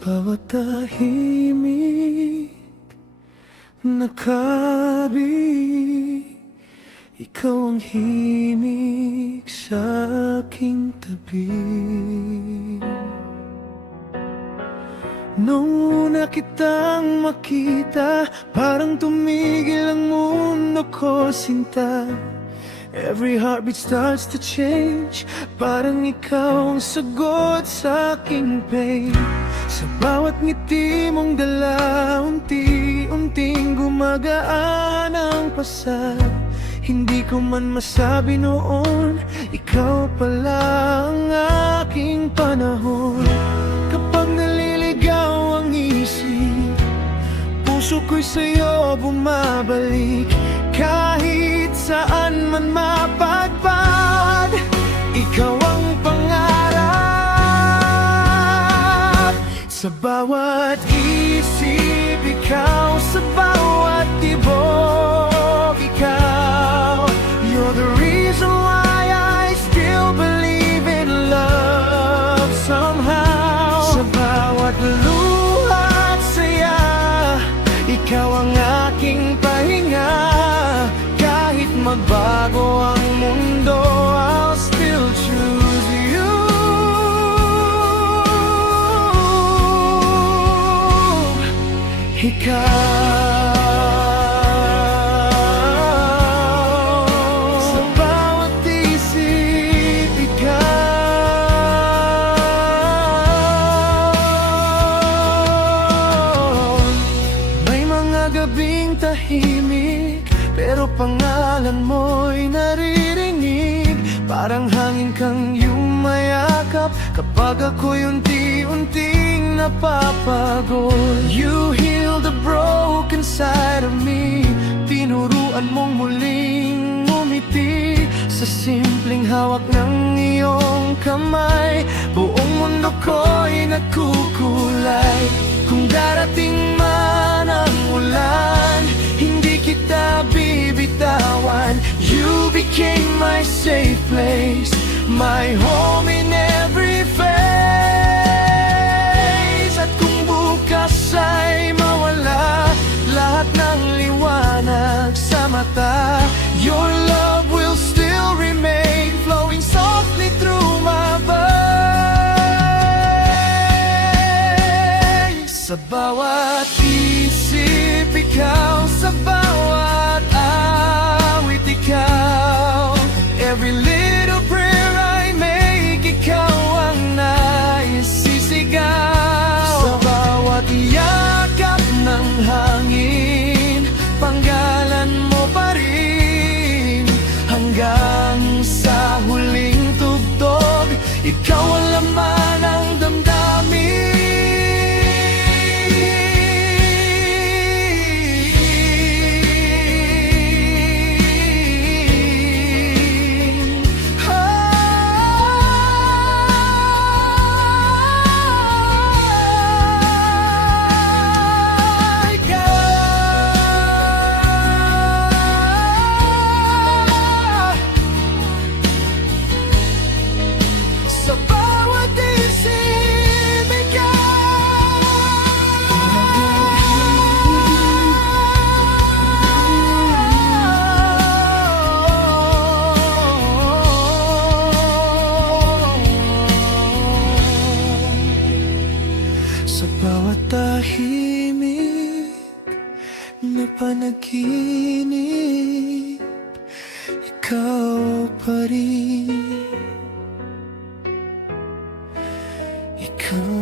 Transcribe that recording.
bawat tahimik na gabi, ikaw ang himig sa aking tabi. Nung una kitang makita, parang tumigil ang mundo ko, sinta. Every heartbeat starts to change, parang ikaw ang sagot sa aking pain. Sa bawat ngiti mong dala, unti-unting gumagaan ang pasad. Hindi ko man masabi noon, ikaw pala ang aking panahon. Kapag naliligaw ang isip, puso ko'y sa'yo bumabalik. Kahit saan man mapadpad, ikaw ang pangarap. Sa bawat isip, ikaw. Sa bawat tibok, ikaw. You're the reason why I still believe in love somehow. Sa bawat luha at saya, ikaw ang aking pahinga. Kahit magbago ang mundo, I'll still choose you. Ikaw. Sa bawat isip, ikaw. May mga gabing tahimik, pero pangalan mo'y naririnig. Parang hangin kang yumayakap kapag ako'y unti-unting napapagod. You heal the broken side of me. Tinuruan mong muling ngumiti. Sa simpleng hawak ng iyong kamay, buong mundo ko'y nagkukulay. Kung darating man ang ulan, hindi kita bibitawan. You became my safe place, my home in every phase. At kung bukas ay mawala lahat ng liwanag sa mata, your love will still remain, flowing softly through my veins. Sa bawat isip, ikaw. Sa bawat awit, ikaw. Every little prayer I make, ikaw ang naisisigaw. Sa bawat yakap ng hangin, panggalan mo pa rin. Hanggang sa huling tugtog, ikaw ang laman ng damdamin. Sa bawat tahimik na panaginip, ikaw pa rin. Ikaw